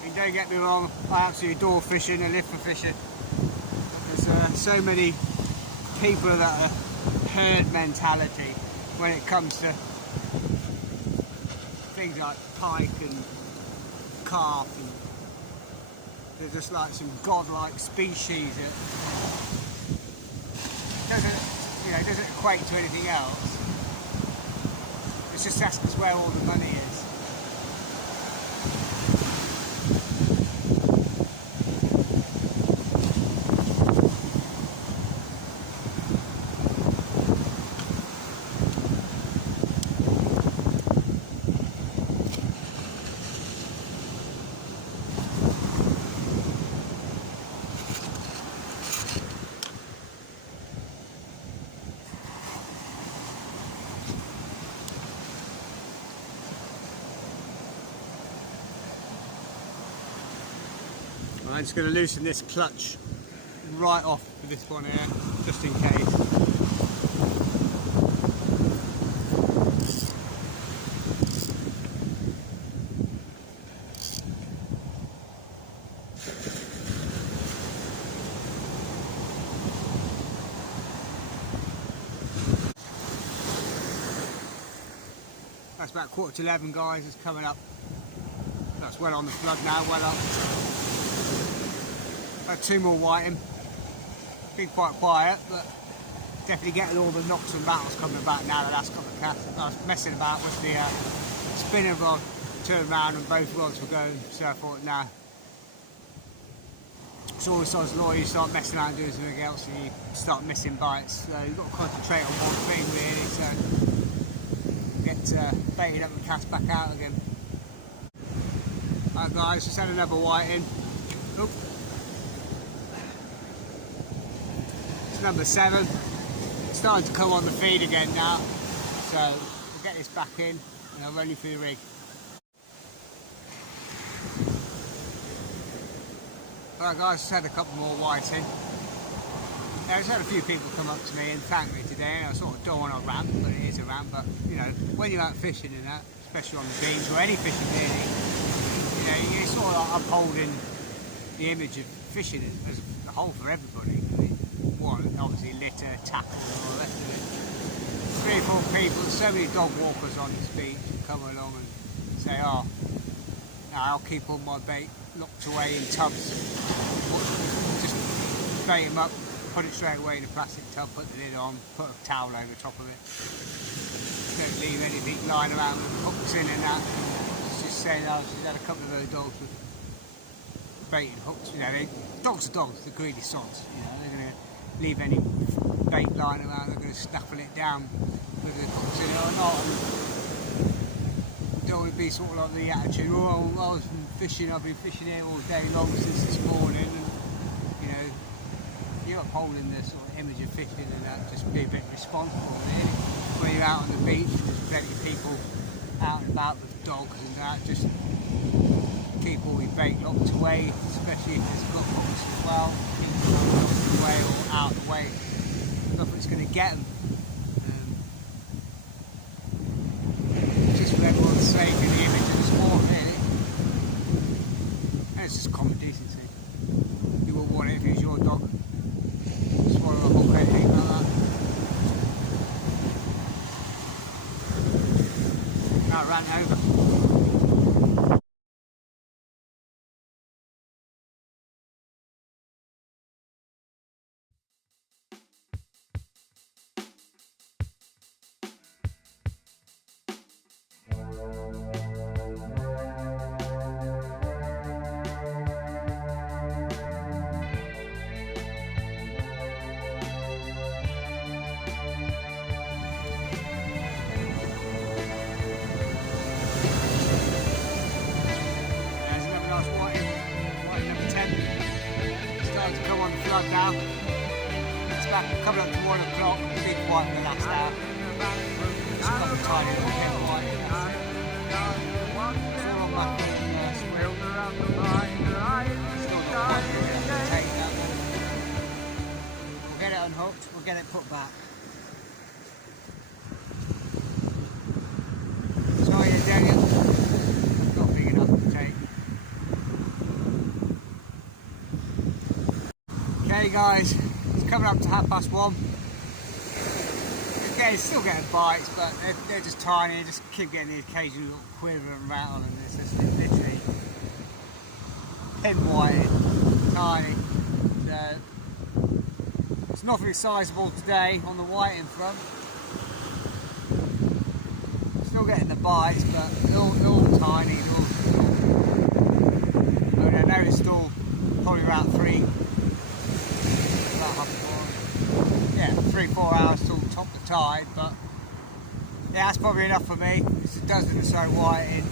I mean, don't get me wrong, I absolutely adore fishing and live for fishing. But there's so many people that are herd mentality when it comes to things like pike and carp, and they're just like some godlike species that doesn't equate to anything else. It's just that's where all the money is. I'm just going to loosen this clutch right off with this one here, just in case. That's about 11:15, guys. It's coming up. That's well on the flood now, well up. Had 2 more whiting. Been quite quiet, but Definitely getting all the knocks and battles coming back now that that's got the cast. I was messing about with the spinner rod, turned around and both rods were going, so I thought, nah. It's always so law, you start messing around doing something else and you start missing bites. So you've got to concentrate on one thing really, so get baited up and cast back out again. Alright guys, just had another white in. Oop. It's number 7. It's starting to come on the feed again now, so we'll get this back in and I'll run you through the rig. Alright guys, just had a couple more whites in. I've just had a few people come up to me and thank me today, and I sort of don't want to rant, but it is a rant. But you know, when you're out fishing and that, especially on the beach or any fishing really, you know, you're sort of like upholding the image of fishing as a whole for everybody. One, obviously litter, tackle and all the rest of it. 3 or 4 people, so many dog walkers on this beach come along and say, oh, no, I'll keep all my bait locked away in tubs. Just bait them up, put it straight away in a plastic tub, put the lid on, put a towel over top of it. Don't leave anything lying around with hooks in and that. It's just saying, oh, she's had a couple of those dogs with baited hooks. You know, dogs are dogs, they're greedy sods. You know, they're going to leave any bait lying around, they're going to snaffle it down whether the hooks in it or not. And don't want to be sort of like the attitude, oh, I was fishing, I've been fishing here all day long since this morning, and you know, you're upholding the sort of image of fishing and that, just be a bit responsible really. When you're out on the beach, there's plenty of people out and about with dogs and that, just keep all your bait locked away, especially if there's got hooks as well, keep them locked away or out of the way, nothing's going to get them. Just for everyone's sake and the image of the sport really, and it's just common decency. You will want it if it was your dog. Swallow a hook or anything like that. That ran over. Now it's back coming up to 1 o'clock, big white in the last hour. It's got a tiny little head white. It's all on my still not quite ready to take that one. We'll get it unhooked, we'll get it put back. Sorry, Daniel, it's not big enough to take. Okay guys, it's coming up to 1:30. It's still getting bites, but they're just tiny, just keep getting the occasional little quiver and rattle, and it's just literally pin white, tiny. So it's nothing sizable today on the white in front. Still getting the bites, but they're all tiny. I know it's still probably around 3. 3-4 hours till top the tide, but yeah, that's probably enough for me. It's a dozen or so white in.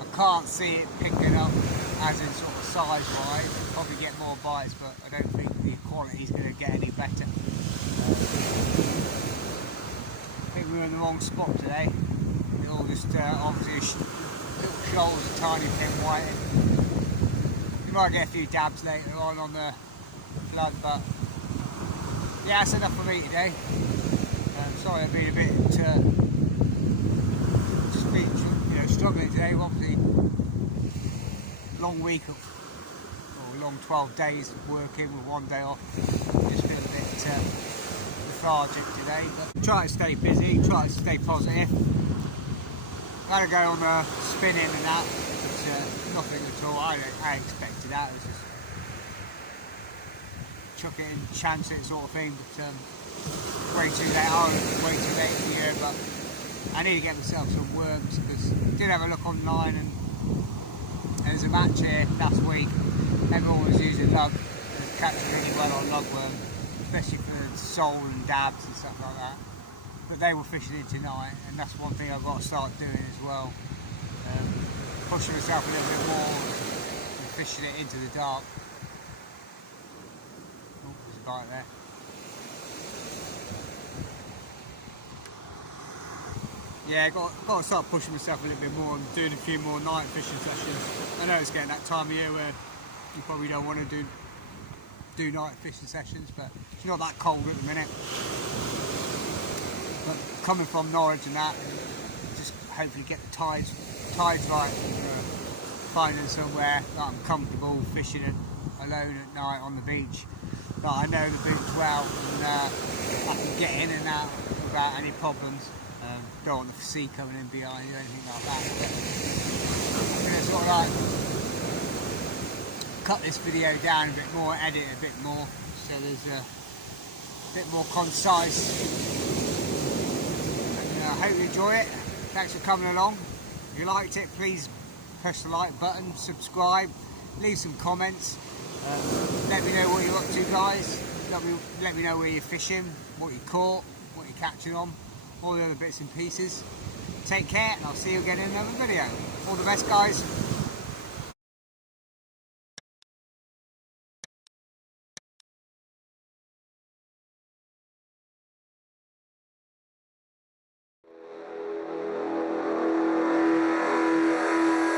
I can't see it picking up as in sort of size wise. Probably get more bites, but I don't think the quality is going to get any better. I think we were in the wrong spot today. It all just obviously little shoals of tiny pin white in. You might get a few dabs later on the flood, but yeah, that's enough for me today. Sorry I've been a bit just been struggling today. Obviously long week or long 12 days of working with 1 day off. Just been a bit lethargic today, but try to stay busy, try to stay positive. Gotta go on the spinning and that. It's nothing at all. I expected that. It was just chuck it and chance it sort of thing, but way too late. I was way too late in the year, but I need to get myself some worms, because I did have a look online and there's a match here last week. Everyone was using lug, catching really well on lugworm, especially for sole and dabs and stuff like that. But they were fishing it tonight, and that's one thing I've got to start doing as well. Pushing myself a little bit more and fishing it into the dark. Oh, there's a bite there. Yeah, got to start pushing myself a little bit more and doing a few more night fishing sessions. I know it's getting that time of year where you probably don't want to do night fishing sessions, but it's not that cold at the minute. But coming from Norwich and that, just hopefully get the tides right, finding somewhere that I'm comfortable fishing alone at night on the beach. That I know the beach well, and I can get in and out without any problems. Don't want the sea coming in behind or anything like that. I'm going to sort of like cut this video down a bit more, edit a bit more, so there's a bit more concise. And I hope you enjoy it. Thanks for coming along. If you liked it, please press the like button, subscribe, leave some comments. Let me know what you're up to, guys. Let me know where you're fishing, what you caught, what you're catching on, all the other bits and pieces. Take care, and I'll see you again in another video. All the best, guys.